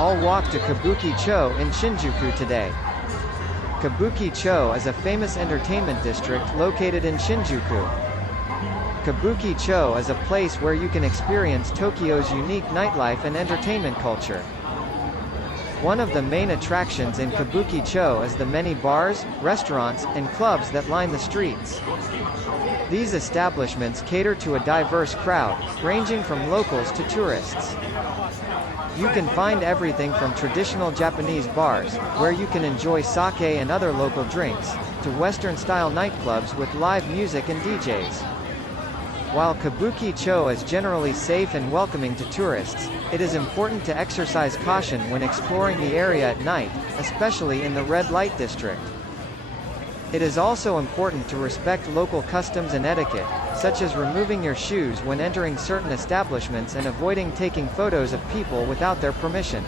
All walk to Kabuki-cho in Shinjuku today. Kabuki-cho is a famous entertainment district located in Shinjuku. Kabuki-cho is a place where you can experience Tokyo's unique nightlife and entertainment culture. One of the main attractions in Kabuki-cho is the many bars, restaurants, and clubs that line the streets. These establishments cater to a diverse crowd, ranging from locals to tourists. You can find everything from traditional Japanese bars, where you can enjoy sake and other local drinks, to Western-style nightclubs with live music and DJs. While Kabuki-cho is generally safe and welcoming to tourists, it is important to exercise caution when exploring the area at night, especially in the red light district. It is also important to respect local customs and etiquette, such as removing your shoes when entering certain establishments and avoiding taking photos of people without their permission.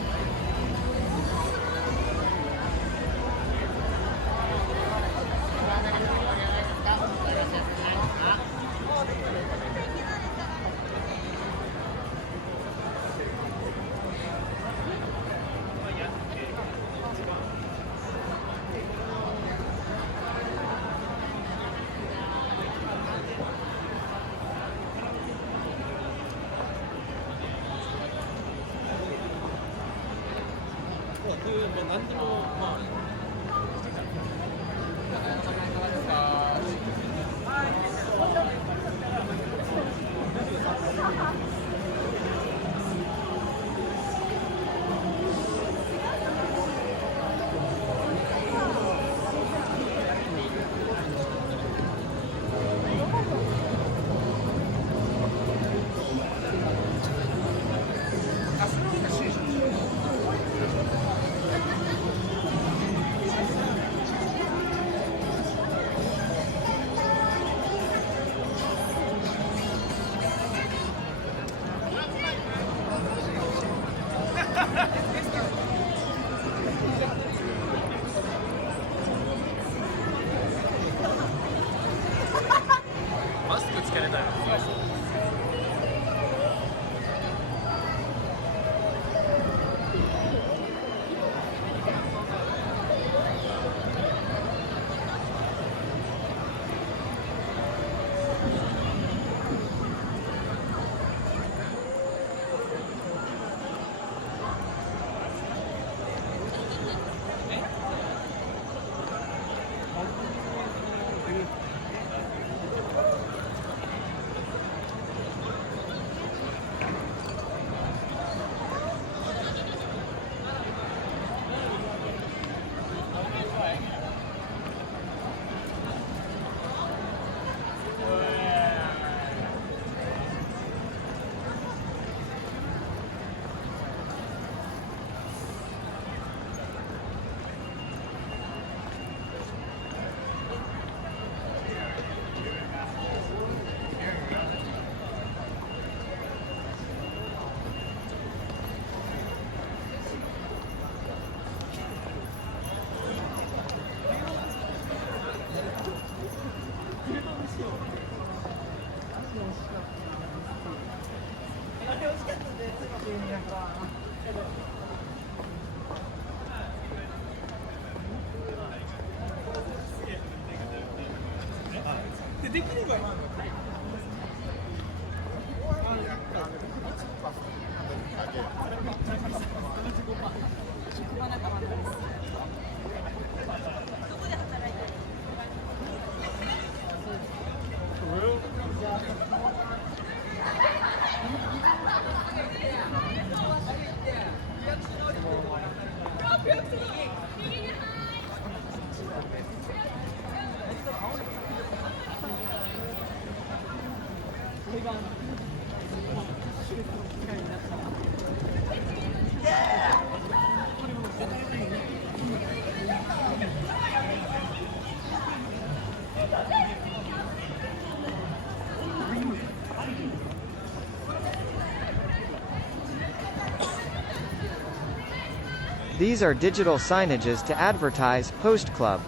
These are digital signages to advertise Host Club.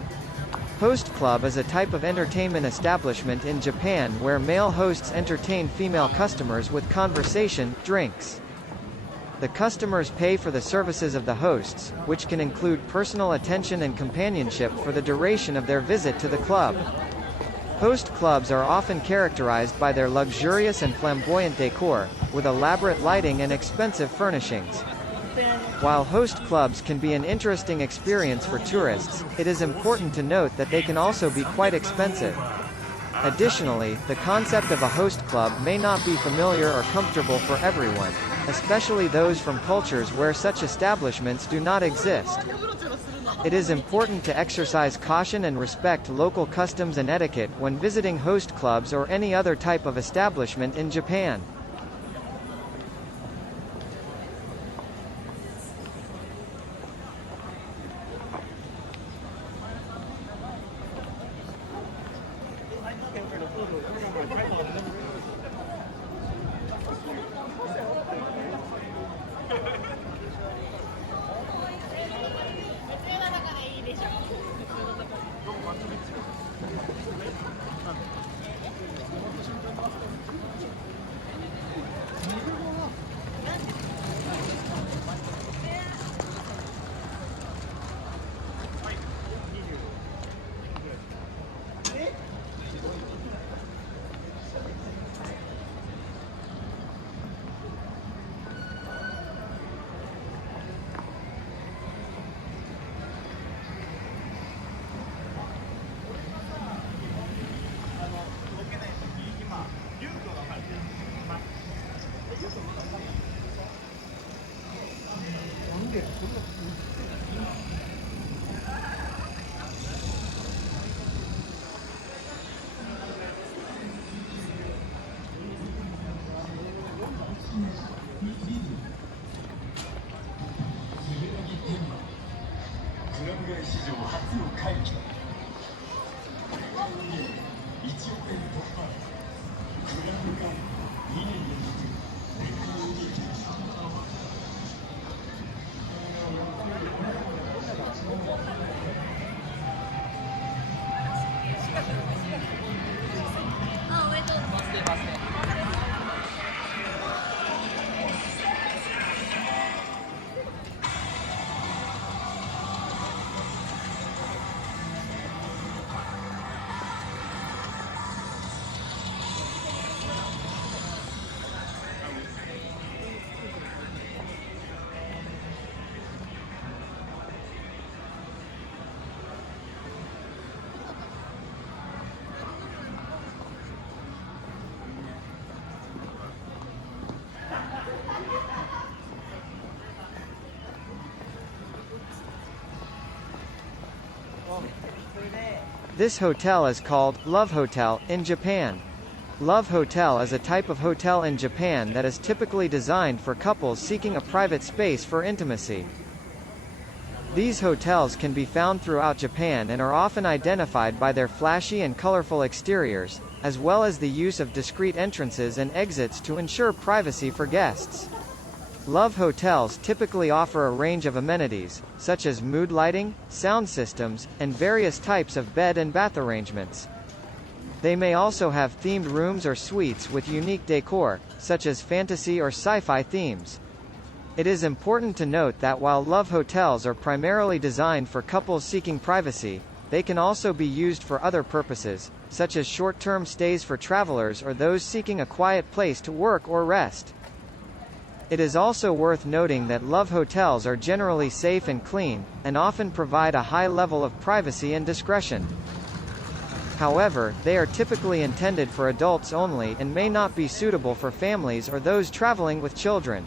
Host Club is a type of entertainment establishment in Japan where male hosts entertain female customers with conversation, drinks. The customers pay for the services of the hosts, which can include personal attention and companionship for the duration of their visit to the club. Host clubs are often characterized by their luxurious and flamboyant decor, with elaborate lighting and expensive furnishings. While host clubs can be an interesting experience for tourists, it is important to note that they can also be quite expensive. Additionally, the concept of a host club may not be familiar or comfortable for everyone, especially those from cultures where such establishments do not exist. It is important to exercise caution and respect local customs and etiquette when visiting host clubs or any other type of establishment in Japan. This hotel is called Love Hotel in Japan. Love Hotel is a type of hotel in Japan that is typically designed for couples seeking a private space for intimacy. These hotels can be found throughout Japan and are often identified by their flashy and colorful exteriors, as well as the use of discreet entrances and exits to ensure privacy for guests. Love hotels typically offer a range of amenities, such as mood lighting, sound systems, and various types of bed and bath arrangements. They may also have themed rooms or suites with unique decor, such as fantasy or sci-fi themes. It is important to note that while love hotels are primarily designed for couples seeking privacy, they can also be used for other purposes, such as short-term stays for travelers or those seeking a quiet place to work or rest. It is also worth noting that love hotels are generally safe and clean, and often provide a high level of privacy and discretion. However, they are typically intended for adults only and may not be suitable for families or those traveling with children.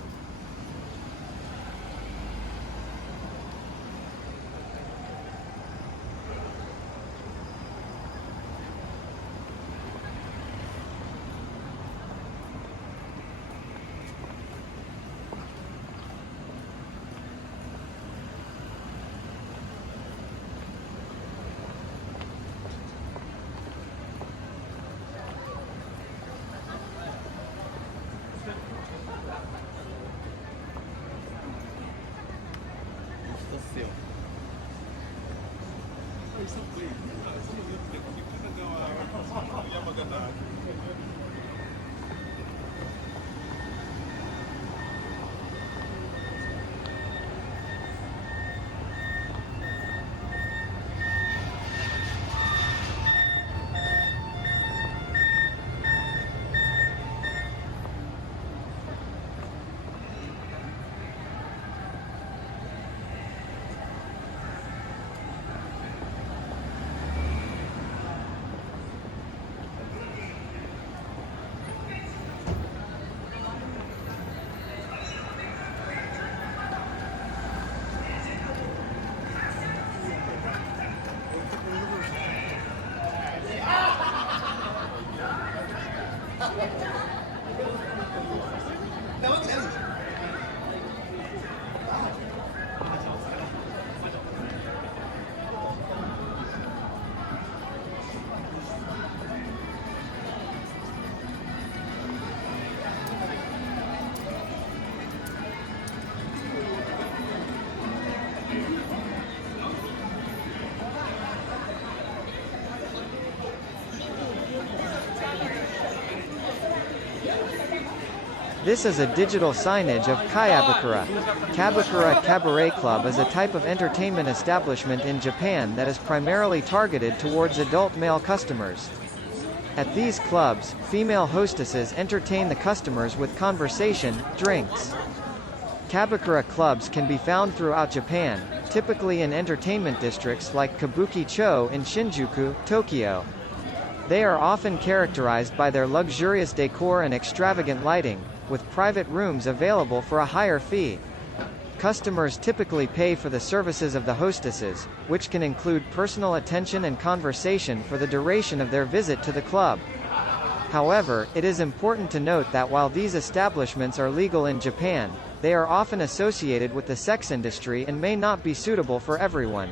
This is a digital signage of Kabuki-cho. Kabuki-cho Cabaret Club is a type of entertainment establishment in Japan that is primarily targeted towards adult male customers. At these clubs, female hostesses entertain the customers with conversation, drinks. Kabuki-cho clubs can be found throughout Japan, typically in entertainment districts like Kabuki-cho in Shinjuku, Tokyo. They are often characterized by their luxurious decor and extravagant lighting, with private rooms available for a higher fee. Customers typically pay for the services of the hostesses, which can include personal attention and conversation for the duration of their visit to the club. However, it is important to note that while these establishments are legal in Japan, they are often associated with the sex industry and may not be suitable for everyone.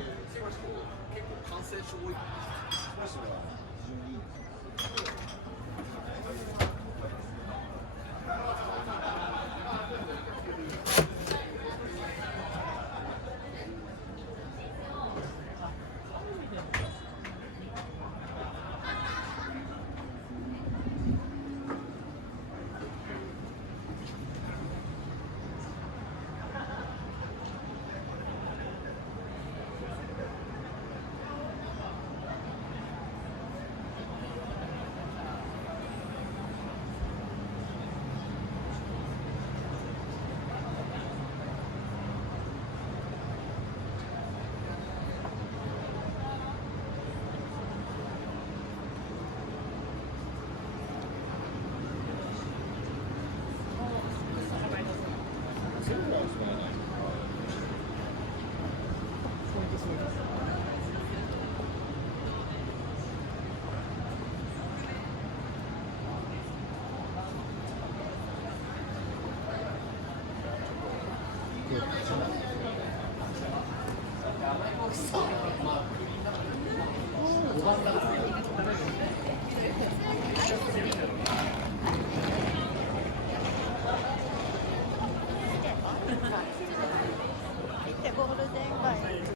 어,